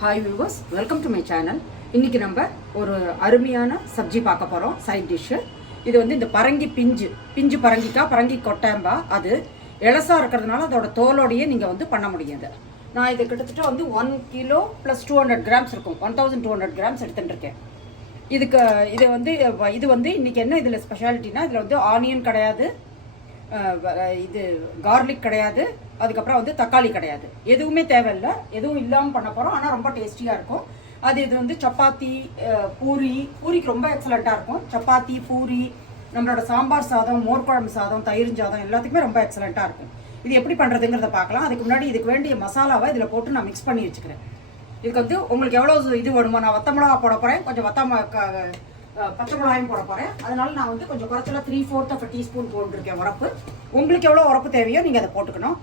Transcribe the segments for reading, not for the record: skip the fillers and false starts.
Hi viewers, welcome to my channel. இன்றைக்கி நம்ம ஒரு அருமையான சப்ஜி பார்க்க போகிறோம், சைட் டிஷ்ஷு. இது வந்து இந்த பரங்கி பிஞ்சு பரங்கிக்காய், பரங்கி கொட்டம்பா. அது இலசாக இருக்கிறதுனால அதோட தோலோடையே நீங்கள் வந்து பண்ண முடியாது. நான் இது கிட்டத்தட்ட வந்து 1 கிலோ ப்ளஸ் 200 கிராம்ஸ் இருக்கும், 1200 கிராம்ஸ் எடுத்துட்டுருக்கேன். இது வந்து இன்றைக்கி என்ன இதில் ஸ்பெஷாலிட்டினா, இதில் வந்து ஆனியன் கிடையாது, இது கார்லிக் கிடையாது, அதுக்கப்புறம் வந்து தக்காளி கிடையாது, எதுவுமே தேவையில்லை. எதுவும் இல்லாமல் பண்ண போகிறோம், ஆனால் ரொம்ப டேஸ்டியாக இருக்கும். இது வந்து சப்பாத்தி, பூரிக்கு ரொம்ப எக்ஸலண்ட்டாக இருக்கும். சப்பாத்தி, பூரி, நம்மளோட சாம்பார் சாதம், மோர் குழம்பு சாதம், தயிர் சாதம் எல்லாத்துக்குமே ரொம்ப எக்ஸலண்ட்டாக இருக்கும். இது எப்படி பண்ணுறதுங்கிறத பார்க்கலாம். அதுக்கு முன்னாடி இதுக்கு வேண்டிய மசாலாவை இதில் போட்டு நான் மிக்ஸ் பண்ணி வச்சுக்கிறேன். இதுக்கு வந்து உங்களுக்கு எவ்வளோ இது வேணுமோ, நான் வத்த மிளகா போட போகிறேன், கொஞ்சம் பச்சை மிளகாயும் போட போகிறேன். அதனால நான் வந்து கொஞ்சம் குறைச்சல 3/4 டீஸ்பூன் போட்டுருக்கேன் உரப்பு. உங்களுக்கு எவ்வளோ உரப்பு தேவையோ நீங்கள் அதை போட்டுக்கணும்.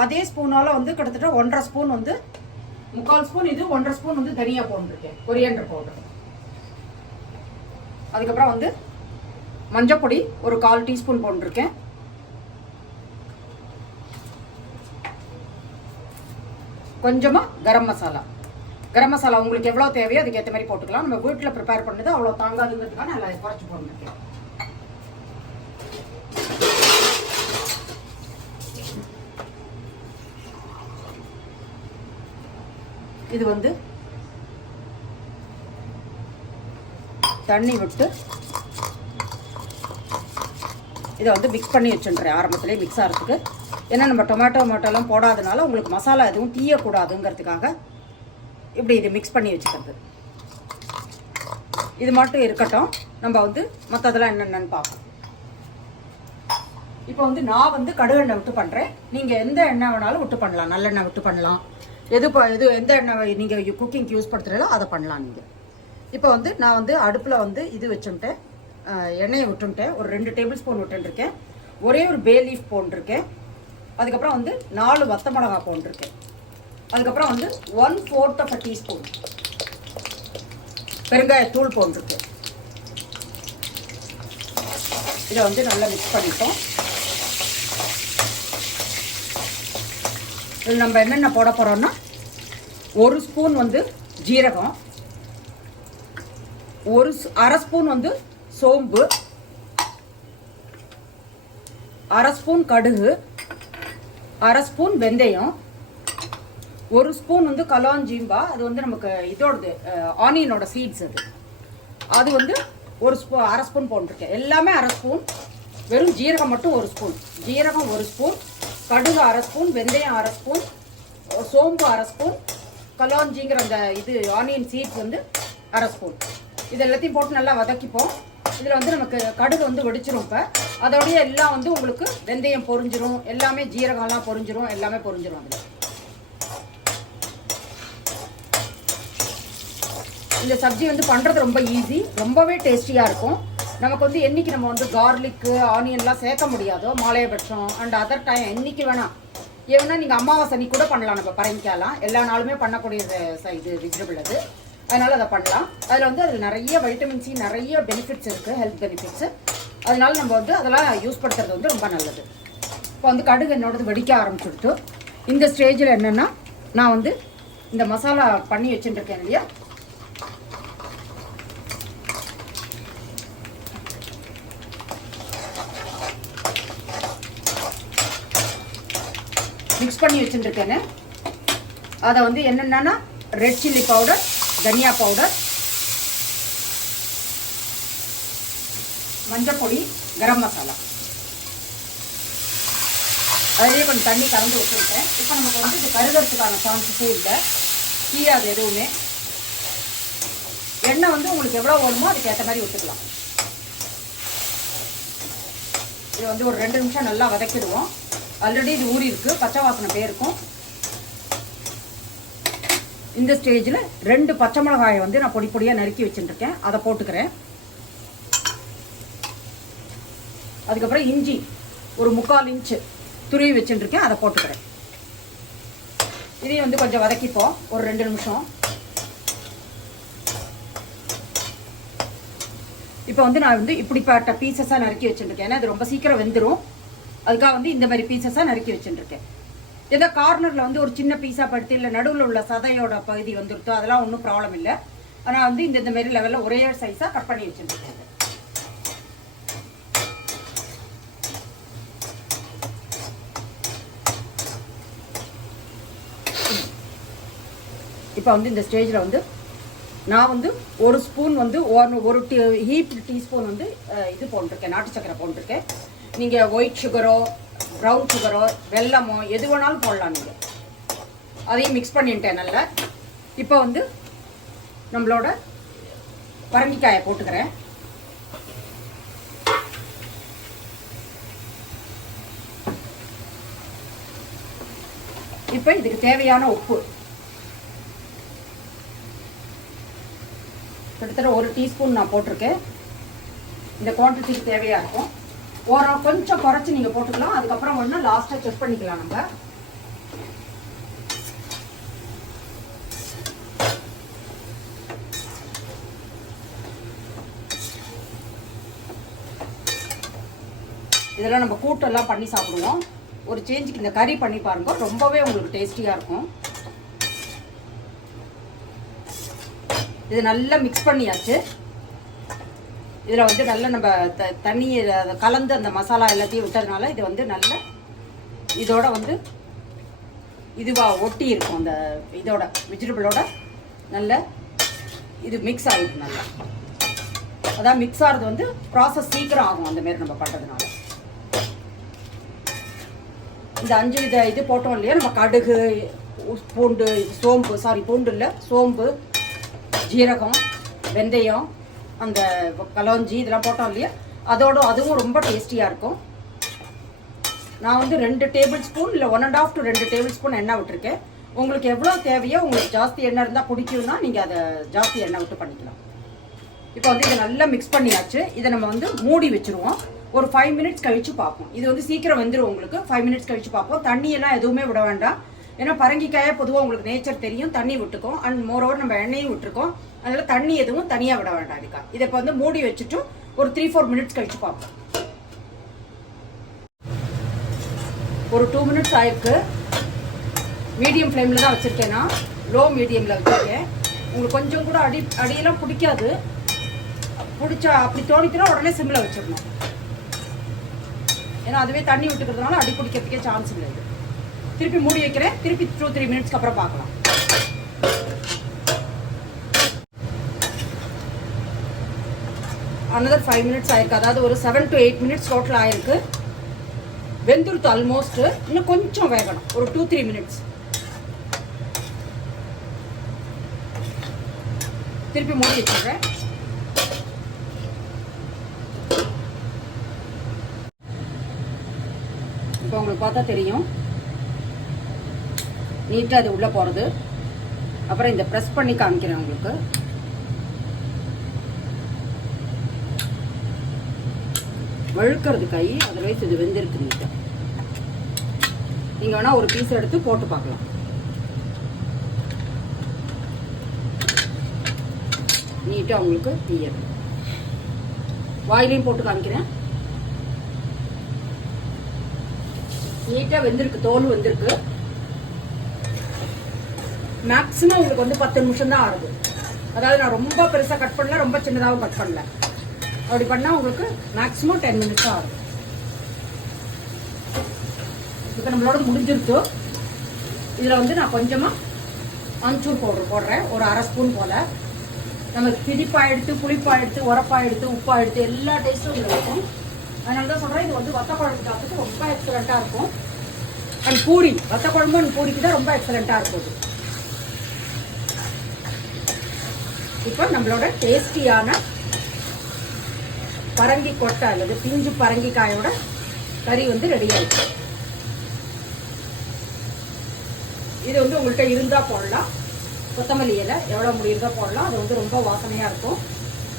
அதே ஸ்பூனால் வந்து கிட்டத்தட்ட 1.5 ஸ்பூன் வந்து 3/4 ஸ்பூன் இது 1.5 ஸ்பூன் வந்து தனியாக போட்டுருக்கேன், கொரியண்டர் பவுடர். அதுக்கப்புறம் வந்து மஞ்சப்பொடி ஒரு 1/4 டீஸ்பூன் போட்டுருக்கேன். கொஞ்சமாக கரம் மசாலா உங்களுக்கு எவ்வளோ தேவையோ அதுக்கேற்ற மாதிரி போட்டுக்கலாம். நம்ம வீட்டில் ப்ரிப்பேர் பண்ணது அவ்வளோ தாங்காதுங்கிறதுக்காக நல்லா குறைச்சி போட்டுருக்கேன். இது வந்து தண்ணி விட்டு இதை வந்து மிக்ஸ் பண்ணி வச்சுன்றேன் ஆரம்பத்திலே மிக்ஸ் ஆகிறதுக்கு. ஏன்னா நம்ம டொமேட்டோலாம் போடாதனால உங்களுக்கு மசாலா எதுவும் தீயக்கூடாதுங்கிறதுக்காக இப்படி இது மிக்ஸ் பண்ணி வச்சுக்கிறது. இது மட்டும் இருக்கட்டும், நம்ம வந்து மற்றதெல்லாம் என்னென்னு பார்ப்போம். இப்போ வந்து நான் வந்து கடுகெண்ணெய் விட்டு பண்ணுறேன். நீங்கள் எந்த எண்ணெய் வேணாலும் விட்டு பண்ணலாம், நல்லெண்ணெய் விட்டு பண்ணலாம், எந்த எண்ணெய் நீங்கள் குக்கிங்க்கு யூஸ் படுத்துகிறீங்களோ அதை பண்ணலாம் நீங்கள். இப்போ வந்து நான் வந்து அடுப்பில் வந்து இது வச்சுட்டேன், எண்ணெயை விட்டுட்டேன். ஒரு 2 டேபிள் ஸ்பூன் விட்டுருக்கேன். ஒரே ஒரு பே லீஃப் போட்டிருக்கேன். அதுக்கப்புறம் வந்து 4 வத்த மிளகா போட்டிருக்கேன். அதுக்கப்புறம் வந்து 1/4 டீஸ்பூன் பெருங்காயத்தூள் போட்டிருக்கேன். இதை வந்து நல்லா மிக்ஸ் பண்ணிட்டோம். இதில் நம்ம என்னென்ன போட போகிறோம்னா, 1 ஸ்பூன் வந்து ஜீரகம், 1/2 ஸ்பூன் வந்து சோம்பு, 1/2 ஸ்பூன் கடுகு, 1/2 ஸ்பூன் வெந்தயம், 1 ஸ்பூன் வந்து கலாஞ்சீம்பா. அது வந்து நமக்கு இதோடது ஆனியனோட சீட்ஸ். அது வந்து 1/2 ஸ்பூன் போட்டிருக்கேன். எல்லாமே 1/2 ஸ்பூன். வெறும் ஜீரகம் மட்டும் 1 ஸ்பூன். ஜீரகம் 1 ஸ்பூன், கடுகு 1/2 ஸ்பூன், வெந்தயம் 1/2 ஸ்பூன், சோம்பு 1/2 ஸ்பூன், கலாஞ்சிங்கிற அந்த இது ஆனியன் சீட்ஸ் வந்து 1/2 ஸ்பூன். இது எல்லாத்தையும் போட்டு நல்லா வதக்கிப்போம். இதில் வந்து நமக்கு கடுகு வந்து வெடிச்சிரும். இப்போ அதோடய எல்லாம் வந்து உங்களுக்கு வெந்தயம் பொரிஞ்சிரும், எல்லாமே ஜீரகம்லாம் பொரிஞ்சிரும், எல்லாமே பொரிஞ்சிரும். அதில் இந்த சப்ஜி வந்து பண்ணுறது ரொம்ப ஈஸி, ரொம்பவே டேஸ்டியாக இருக்கும். நமக்கு வந்து என்றைக்கு நம்ம வந்து கார்லிக்கு ஆனியன்லாம் சேர்க்க முடியாதோ, மாலையபட்சம் அண்ட் அதர் டைம் என்றைக்கு வேணால், ஏன்னா நீங்கள் அமாவாசை அன்னைக்கு கூட பண்ணலாம். நம்ம பரங்கிக்காயெல்லாம் எல்லா நாளுமே பண்ணக்கூடிய இது வெஜிடபிள் அது, அதனால் அதை பண்ணலாம். அதில் நிறைய வைட்டமின் சி, நிறைய பெனிஃபிட்ஸ் இருக்குது, ஹெல்த் பெனிஃபிட்ஸு. அதனால நம்ம வந்து அதெல்லாம் யூஸ் பண்ணுறது வந்து ரொம்ப நல்லது. இப்போ வந்து கடுகு என்னோடது வெடிக்க ஆரம்பிச்சுடுத்து. இந்த ஸ்டேஜில் என்னென்னா, நான் வந்து இந்த மசாலா பண்ணி வச்சுட்டுருக்கேன் இல்லையா, மிக்ஸ் பண்ணி வச்சுட்டுருக்கேன்னு. அதை வந்து என்னென்னா, ரெட் சில்லி பவுடர், தனியா பவுடர், மஞ்சப்பொடி, கரம் மசாலா, அதிலேயே கொஞ்சம் தண்ணி கலந்து வச்சுருக்கேன். இப்போ நமக்கு வந்து இது கருகிறதுக்கான சான்சஸே இல்லை, கீழாது எதுவுமே. எண்ணெய் வந்து உங்களுக்கு எவ்வளோ வேணுமோ அதுக்கு ஏற்ற மாதிரி விட்டுக்கலாம். இது வந்து ஒரு 2 நிமிஷம் நல்லா வதக்கிடுவோம். ஆல்ரெடி இது ஊறி இருக்குது, பச்சை வாசனை போயிருக்கும். இந்த ஸ்டேஜில் 2 பச்சை மிளகாயை வந்து நான் பொடியாக நறுக்கி வச்சுட்டுருக்கேன், அதை போட்டுக்கிறேன். அதுக்கப்புறம் இஞ்சி ஒரு 3/4 இன்ச்சு துருவி வச்சுட்டுருக்கேன், அதை போட்டுக்கிறேன். இதையும் வந்து கொஞ்சம் வதக்கிப்போம் ஒரு 2 நிமிஷம். இப்போ வந்து நான் வந்து இப்படிப்பட்ட பீசஸாக நறுக்கி வச்சுட்டுருக்கேன், ஏன்னா அது ரொம்ப சீக்கிரம் வெந்துடும். அதுக்காக வந்து இந்த மாதிரி பீசஸாக நறுக்கி வச்சுட்டுருக்கேன். ஏதோ கார்னரில் வந்து ஒரு சின்ன பீஸாக படுத்து இல்லை நடுவில் உள்ள சதையோட பகுதி வந்துருத்தோ அதெல்லாம் ஒன்றும் ப்ராப்ளம் இல்லை. ஆனால் வந்து இந்த மாரி லெவலில் ஒரே சைஸாக கட் பண்ணி வச்சுருக்கேன். இப்போ வந்து இந்த ஸ்டேஜில் வந்து நான் வந்து ஒரு ஸ்பூன் வந்து ஒரு ஹீப் டீஸ்பூன் வந்து இது போட்டிருக்கேன், நாட்டு சக்கரை போட்டிருக்கேன். நீங்கள் ஒயிட் சுகரோ ப்ரௌன் சுகரோ வெல்லமோ எது வேணாலும் போடலாம். நீங்கள் அதையும் மிக்ஸ் பண்ணிட்டேன் நல்லா. இப்போ வந்து நம்மளோட பரங்கிக்காயை போட்டுக்கிறேன். இப்போ இதுக்கு தேவையான உப்பு கிட்டத்தட்ட 1 டீஸ்பூன் நான் போட்டிருக்கேன். இந்த குவான்டிட்டிக்கு தேவையாக இருக்கும். கொஞ்சம் குறைச்சி நீங்கள் போட்டுக்கலாம். அதுக்கப்புறம் ஒன்று லாஸ்ட்டாக செக் பண்ணிக்கலாம். நம்ம இதெல்லாம் நம்ம கூட்டெல்லாம் பண்ணி சாப்பிடுவோம். ஒரு சேஞ்சுக்கு இந்த கறி பண்ணி பாருங்க, ரொம்பவே உங்களுக்கு டேஸ்டியாக இருக்கும். இது நல்லா மிக்ஸ் பண்ணியாச்சு. இதில் வந்து நல்லா நம்ம தண்ணி கலந்து அந்த மசாலா எல்லாத்தையும் விட்டதுனால இது வந்து நல்ல இதோட வந்து இதுவாக ஒட்டி இருக்கும். அந்த இதோட வெஜிடபிளோட நல்ல இது மிக்ஸ் ஆகிடும் நல்லா. அதான் மிக்ஸ் ஆகிறது வந்து ப்ராசஸ் சீக்கிரம் ஆகும் அந்தமாரி நம்ம பண்ணுறதுனால. இந்த 5 இது போட்டோம் இல்லையா, நம்ம கடுகு, பூண்டு, பூண்டு இல்லை, சோம்பு, ஜீரகம், வெந்தயம், அந்த கலோஞ்சி இதெல்லாம் போட்டோம் இல்லையா, அதுவும் ரொம்ப டேஸ்டியாக இருக்கும். நான் வந்து 2 டேபிள் ஸ்பூன் இல்லை 1.5 to 2 டேபிள் ஸ்பூன் எண்ணெய் விட்டுருக்கேன். உங்களுக்கு எவ்வளோ தேவையோ, உங்களுக்கு ஜாஸ்தி எண்ணெய் இருந்தால் பிடிக்கும்னா நீங்கள் அதை ஜாஸ்தி எண்ணெய் விட்டு பண்ணிக்கலாம். இப்போ வந்து இதை நல்லா மிக்ஸ் பண்ணியாச்சு. இதை நம்ம வந்து மூடி வச்சுருவோம். ஒரு 5 மினிட்ஸ் கழிச்சு பார்ப்போம். இது வந்து சீக்கிரம் வந்துடும் உங்களுக்கு. 5 மினிட்ஸ் கழிச்சு பார்ப்போம். தண்ணியெல்லாம் எதுவுமே விட வேண்டாம். ஏன்னா பரங்கிக்காயை பொதுவாக உங்களுக்கு நேச்சர் தெரியும், தண்ணி விட்டுக்கும். அண்ட் மோரோவர் நம்ம எண்ணெயும் விட்டுருக்கோம். அதனால தண்ணி எதுவும் தனியாக விட வேண்டாம் இதுக்கா. இதை இப்போ வந்து மூடி வச்சுட்டு ஒரு 3-4 மினிட்ஸ் கழிச்சு பார்ப்போம். ஒரு 2 மினிட்ஸ் ஆயிருக்கு. மீடியம் ஃப்ளேமில் தான் வச்சுருக்கேன்னா, லோ மீடியமில் வச்சுருக்கேன். உங்களுக்கு கொஞ்சம் கூட அடியெல்லாம் பிடிக்காது. பிடிச்சா அப்படி தோணிச்சுன்னா உடனே சிம்மில் வச்சிடணும். ஏன்னா அதுவே தண்ணி விட்டுக்கிறதுனால அடி பிடிக்கிறதுக்கே சான்ஸ் இல்லை. இது திருப்பி மூடி வைக்கிறேன். திருப்பி 2-3 மினிட்ஸ்க்கு அப்புறம் பார்க்கலாம். another 5 மினிட்ஸ் ஆயிருக்கு. அதாவது ஒரு 7 to 8 மினிட்ஸ் டோட்டல் ஆயிருக்கு. வெந்துருத்து ஆல்மோஸ்ட். இன்னும் கொஞ்சம் வேகணும். ஒரு 2-3 மினிட்ஸ். திருப்பி மூடி வச்சுடுறேன். இப்போ உங்களுக்கு பார்த்தா தெரியும் நீட்டாக அது உள்ளே போகிறது. அப்புறம் இந்த ப்ரெஸ் பண்ணி காமிக்கிறேன் உங்களுக்கு. வழுக்கிறது கை, அதர்வைஸ் இது வெந்திருக்கு நீட்டாக. நீங்கள் வேணால் ஒரு பீஸ் எடுத்து போட்டு பார்க்கலாம். நீட்டாக உங்களுக்கு தீயது. வாயிலையும் போட்டு காமிக்கிறேன். நீட்டாக வெந்திருக்கு, தோல் வெந்திருக்கு. மேக்ஸிமம் உங்களுக்கு வந்து 10 நிமிஷம் தான் ஆகுது. அதாவது நான் ரொம்ப பெருசாக கட் பண்ணல, ரொம்ப சின்னதாகவும் கட் பண்ணல. அப்படி பண்ணால் உங்களுக்கு மேக்ஸிமம் 10 மினிட்ஸ் தான் ஆகும். இப்போ நம்மளோட முடிஞ்சிருச்சு. இதில் வந்து நான் கொஞ்சமாக அஞ்சூர் பவுடர் போடுறேன், ஒரு 1/2 ஸ்பூன் போல். நமக்கு திரிப்பாயிடுத்து, புளிப்பாயிடுத்து, உரப்பாயிடுத்து, உப்பாயிடுத்து, எல்லா டேஸ்ட்டும் இதில் இருக்கும். அதனால தான் சொல்கிறேன், இது வந்து வத்த குழம்பு சாப்பிட்டு ரொம்ப எக்ஸலண்ட்டாக இருக்கும். அண்ட் பூரி, வத்த குழம்பு அண்ட் பூரிக்கு தான் ரொம்ப எக்ஸலண்ட்டாக இருக்கும். இப்போ நம்மளோட டேஸ்டியான பரங்கி கொட்டை அல்லது பிஞ்சு பரங்கிக்காயோட கறி வந்து ரெடி ஆயிடுச்சு. இது வந்து உங்கள்கிட்ட இருந்தால் போடலாம். கொத்தமல்லி இலை எவ்வளோ முடியுதோ போடலாம். அது வந்து ரொம்ப வாசனையாக இருக்கும்.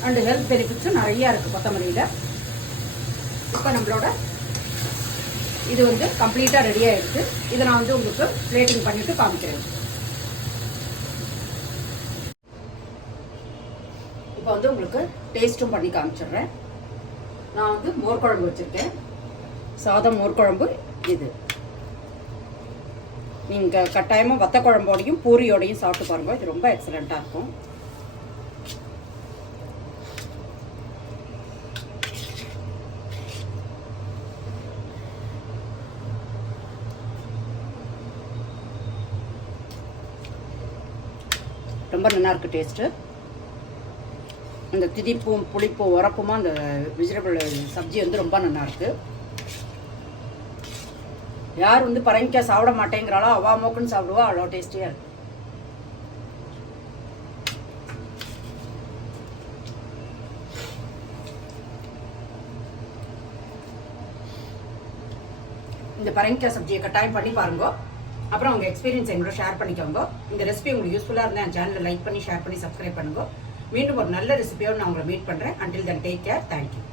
அண்ட் ஹெல்த் பெனிஃபிட்ஸும் நிறையா இருக்குது கொத்தமல்லியில். இப்போ நம்மளோட இது வந்து கம்ப்ளீட்டாக ரெடி ஆகிடுச்சு. இதை நான் வந்து உங்களுக்கு பிளேட்டிங் பண்ணிவிட்டு காமிக்கிறேன். இப்போ வந்து உங்களுக்கு டேஸ்ட்டும் பண்ணி காமிச்சிடுறேன். நான் வந்து மோர் குழம்பு வச்சுருக்கேன். சாதம், மோர் குழம்பு. இது நீங்கள் கட்டாயமாக வத்த குழம்போடையும் பூரியோடையும் சாப்பிட்டு பாருங்கள். இது ரொம்ப எக்ஸலண்ட்டாக இருக்கும். ரொம்ப நல்லா இருக்குது டேஸ்ட்டு. இந்த திதிப்பும் புளிப்பும் உரப்புமா அந்த வெஜிடபிள் சப்ஜி வந்து ரொம்ப நல்லா இருக்குது. யார் வந்து பரங்கிக்காய் சாப்பிட மாட்டேங்கிறாளோ அவா மோக்குன்னு சாப்பிடுவா. அவ்வளோ டேஸ்டியாக இருக்கு. இந்த பரங்கிக்காய் சப்ஜியை கட்டாயம் பண்ணி பாருங்க. அப்புறம் உங்கள் எக்ஸ்பீரியன்ஸ் எங்களோட ஷேர் பண்ணிக்கோங்க. இந்த ரெசிபி உங்களுக்கு யூஸ்ஃபுல்லாக இருந்தால் என் சேனலை லைக் பண்ணி ஷேர் பண்ணி சப்ஸ்கிரைப் பண்ணுங்க. மீண்டும் ஒரு நல்ல ரெசிபியோடு நான் உங்களை மீட் பண்ணுறேன். Until then take care. Thank you.